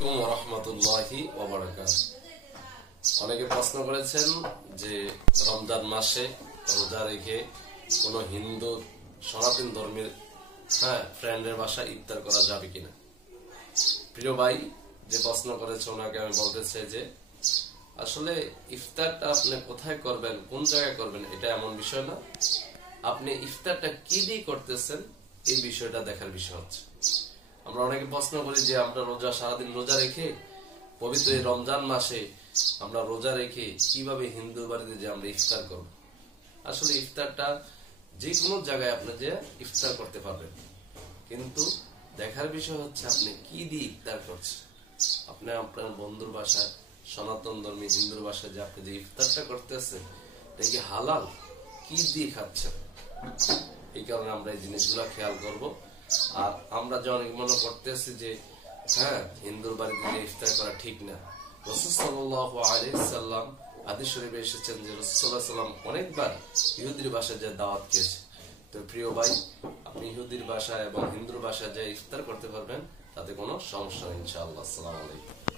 আলাইকুম ওয়া রাহমাতুল্লাহি ওয়া বারাকাতুহু। অনেকে প্রশ্ন করেছেন যে রমজান মাসে রোজা রেখে কোন হিন্দু সনাতন ধর্মের ফ্রেন্ডের বাসায় ইফতার করা যাবে কিনা। প্রিয় ভাই, যে প্রশ্ন করেছে ওনাকে আমি বলতে চাই যে আসলে ইফতারটা আপনি কোথায় করবেন, কোন জায়গায় করবেন, এটা এমন বিষয় না। আপনি ইফতারটা কি দিয়ে করতেছেন এই বিষয়টা দেখার বিষয় হচ্ছে। আমরা অনেকে প্রশ্ন করি যে আমরা সারাদিন রোজা রেখে পবিত্র এই রমজান মাসে আমরা রোজা রেখে কিভাবে হিন্দু বাড়িতে যে আমরা ইফতার করব। আসলে ইফতারটা যে কোনো জায়গায় আপনি যে ইফতার করতে পারবেন, কিন্তু দেখার বিষয় হচ্ছে আপনি কি দিয়ে ইফতার করছেন। আপনি আপনার বন্ধুর বাসায়, সনাতন ধর্মী হিন্দুর বাসায় যে আপনি যে ইফতারটা করতেছেন এটা কি হালাল, কি দিয়ে খাচ্ছেন, এই কারণে আমরা এই জিনিসগুলো খেয়াল করব। আর আমরা যে অনেক মনে করতেছি যে হিন্দুর বাড়িতে ইফতার করা ঠিক না। রাসূল সাল্লাল্লাহু আলাইহি সাল্লাম হাদিস শরীফে এসেছেন যে রাসূল সাল্লাল্লাহু আলাইহি সাল্লাম অনেকবার ইহুদির বাসায় যে দাওয়াত খেয়েছে। তো প্রিয় ভাই, আপনি ইহুদির বাসায় এবং হিন্দুর বাসায় যে ইফতার করতে পারবেন, তাতে কোনো সমস্যা নেই ইনশাআল্লাহ। আসসালামু আলাইকুম।